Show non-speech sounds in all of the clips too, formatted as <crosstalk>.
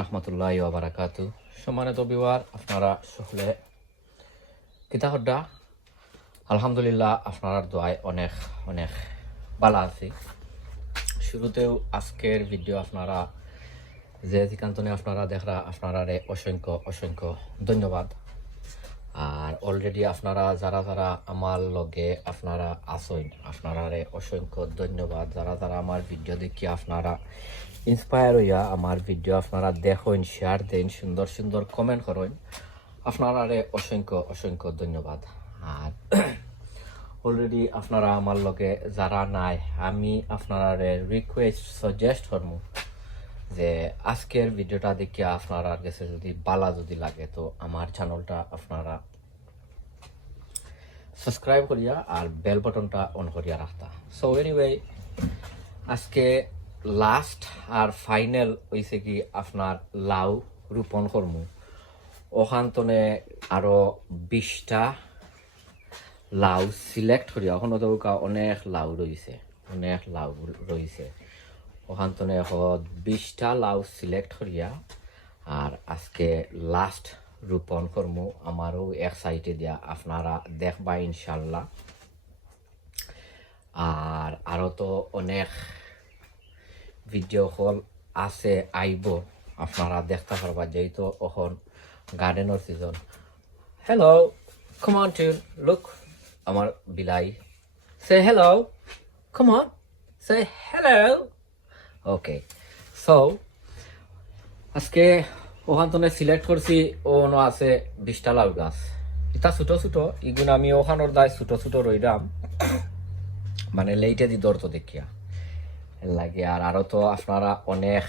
রহমতুল্লাহ বারাকাতু। সম্মানিত বিওয়ার আপনারা সকলে আলহামদুলিল্লাহ আপনার দোয়ায় অনেক অনেক ভালো আছি। শুরুতেও আজকের ভিডিও আপনারা যে যেখানে আপনারা দেখরা আপনারা অসংখ্য অসংখ্য ধন্যবাদ। আর অলরেডি আপনারা যারা যারা আমার লগে আপনারা আসেন আপনারা অসংখ্য ধন্যবাদ। যারা যারা আমার ভিডিও দেখি আপনারা ইন্সপায়ার হইয়া আমার ভিডিও আপনারা দেখেন শেয়ার দেন, সুন্দর সুন্দর কমেন্ট করেন। আপনারা অসংখ্য অসংখ্য ধন্যবাদ। আর <clears throat> অলরেডি আপনারা আমার লগে যারা নাই, আমি আপনারা রিকোয়েস্ট সাজেস্ট করব যে আজকের ভিডিওটা দেখে আপনারা কাছে যদি বালা যদি লাগে, তো আমার চ্যানেলটা আপনারা সাবস্ক্রাইব করিয়া আর বেল বাটনটা অন করিয়া রাখতা। সো এনিওয়ে আজকে লাস্ট আর ফাইনাল হয়েছে কি আপনার লাউ রোপণ করমু। ওখানতনে আরও বিশটা লাউ সিলেক্ট করিয়া ওখানে তো অনেক লাউ রয়েছে অনেক লাউ রয়েছে ওখানতনে এখন বিশটা লাউ সিলেক্ট করিয়া আর আজকে লাস্ট রোপণ করমু আমারও এক সাইডে দিয়া। আপনারা দেখবা ইনশাল্লাহ আর আরও তো অনেক ভিডিও কল আছে, আইব। আপনারা দেখতে পারবা যেহেতু এখন গার্ডেনের season hello come on to look আমার বিলাই। সে হ্যালো কমন সে হ্যালো ওকে সো আজকে ওখান থেকে সিলেক্ট করছি, ওনো আছে বিশটা লাউ গাছ। এটা ছোট ছোট, ইগুন আমি ওখানোর দায় ছোট ছোট রইলাম মানে লেইটে দি দর তো দেখিয়া লাগে আর আরও তো আপনারা অনেক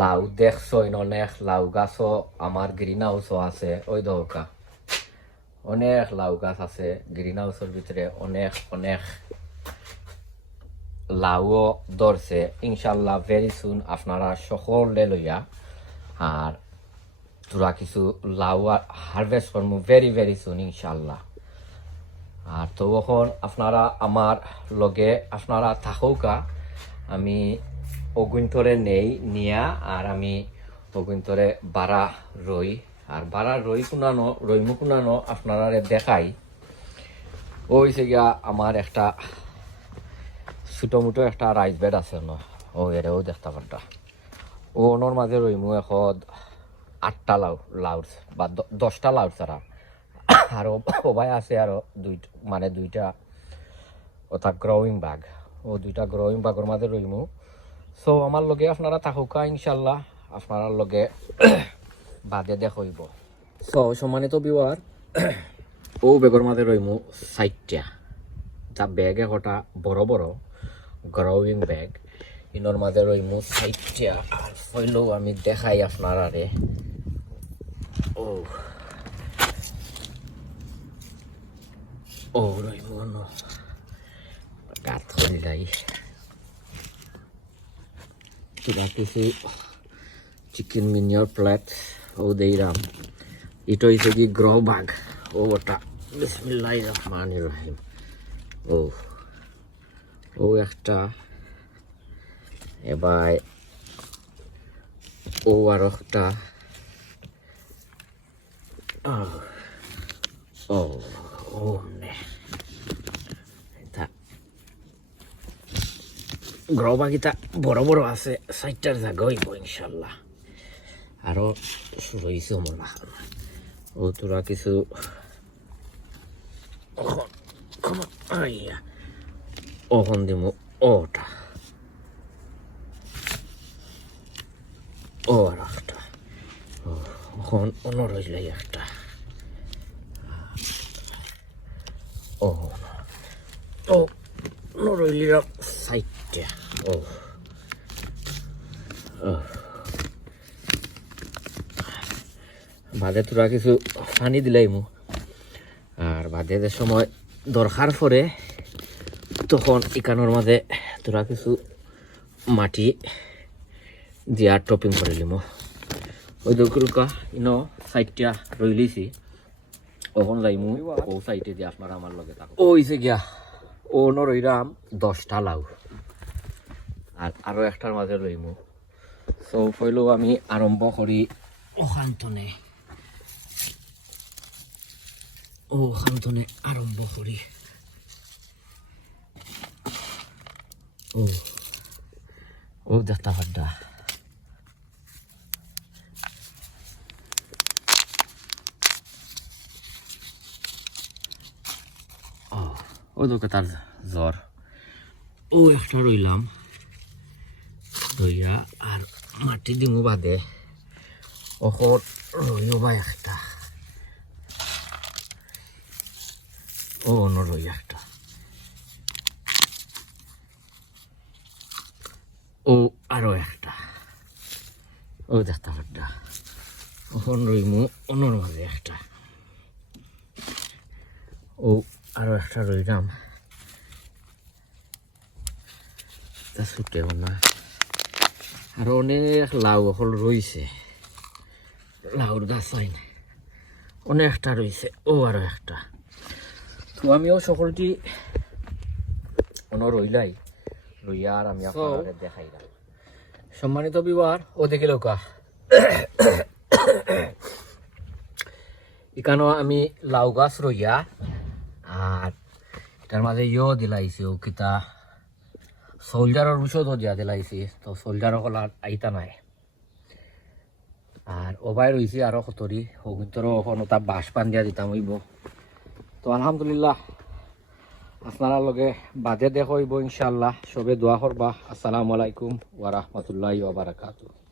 লাউ দেখছইন অনেক লাউ গাছও, আমার গ্রিন হাউসও আছে, ওই দৌকা অনেক লাউ গাছ আছে গ্রিন হাউসের ভিতরে অনেক অনেক লাউও ধরছে। ইনশাল্লাহ ভেরি সুন আপনারা সকলে লইয়া আর তোরা কিছু লাউ আর হারভেস্ট করব ভেরি ভেরি সুন ইনশাল্লাহ আর তো এখন আপনারা আমার লগে আপনারা থাকুকা আমি অগুন্তরে নেই, নিয়া, আর আমি অগুন্তরে বাড়া রই। আর বাড়া রই কুনানো, রইমু কুনানো আপনারা দেখাই। ওই গিয়া আমার একটা ছোটো মোটো একটা রাইস বেড আছে ন, ও এরেও দেখতে পারটা ও ওনোর মাঝে রইমু এখন আটটা লাউ লাউস বা দশটা লাউ ছাড়া আরও সবাই আছে আরও দুই মানে দুইটা ওটা গ্রোয়িং ব্যাগ ও দুইটা গ্রোয়িং ব্যাগের মাঝে রইমু সো আমার লগে আপনারা থাকুকা, ইনশাল্লাহ। আপনার লগে বাদে দেখইব। সো সম্মানিত বিওয়ার ও বেগর মাঝে রইমু সাইটটা যা ব্যাগ একটা বড় বড়। গ্রোয়িং ব্যাগ ইনোর মাঝে রইমু সাইটটা আর হইলেও আমি দেখাই আপনার আরে ও ও রইমু ন গাত করে যাই তোরা কিছু চিকেন মিনিয়র প্লেট, ও দেইরাম এটা হইছে কি গ্রহ বাঘ। ও ওটা। বিসমিল্লাহ রহমান রহিম। ও ও একটা। এবার ও আর একটা। ও ও, নে। এটা গ্রহ বাগিটা বড় বড় আছে সাইটটার জায়গা হইব ইনশাল্লাহ। আরও রয়েছে হয় ও তোরা কিছু আইয়া। ওখন দিমু ওটা ও আর একটা ওখন অন্য রইল একটা ও ও অন্য রইল সাইডটা ও। বাদে তোরা কিছু পানি দিলাই মু আর বাদে সময় দরকার পরে তখন ইকানোর মাঝে তোরা কিছু মাটি দিয়া টপিং করে লিমো। ওই দকুলকা ইনো সাইডটা রইলিছি ওখন যাইমু ও সাইডে দিয়ে আপনারা আমার লগে থাকো। ও হইছে গিয়া ও ন রইরাম দশটা লাউ। আর আরও একটার মাঝে রইমু সো হইল আমি আরম্ভ করি ওখানতনে ওখানতনে আরম্ভ করি। ও ও দেখতা পাড্ডা ও দুটো তার জ্বর ও একটা রইলাম রইয়া আর মাটি দিমু বাদে অকর রইও বা একটা ও অন্য রই একটা ও আরও একটা। ও দেখতে পাড্ডা ওখন রইমু অন্যর মাঝে একটা। ও আরও একটা রইলাম। তা ছুটেও না। আর অনেক লাউ হল রইছে। লাউর গাছ হয় না অনেকটা রইছে। ও আরও একটা। তো আমিও সকলটি অন রইলাই। আর আমি আপনাদের দেখাইলাম। সম্মানিত বিবার ও দেখি লোকা। এখানেও আমি লাউ গাছ রইয়া আর এটার মাঝে ইয়েও দিলাইছি ও কিতা সোলজারের ওষুধও দিয়া দিলাইছি তো সোলজার হল আর আইতা নাই। আর ওবাই রইছি আরও কতরি হগুন্তরও এখন তার বাঁশ পান দিয়া দিতাম হইব তো আলহামদুলিল্লাহ আপনারা লগে বাদে দেখ ইনশাল্লাহ সবে দোয়া করবা। আসসালামু আলাইকুম ওয়া বারাকাতুহু।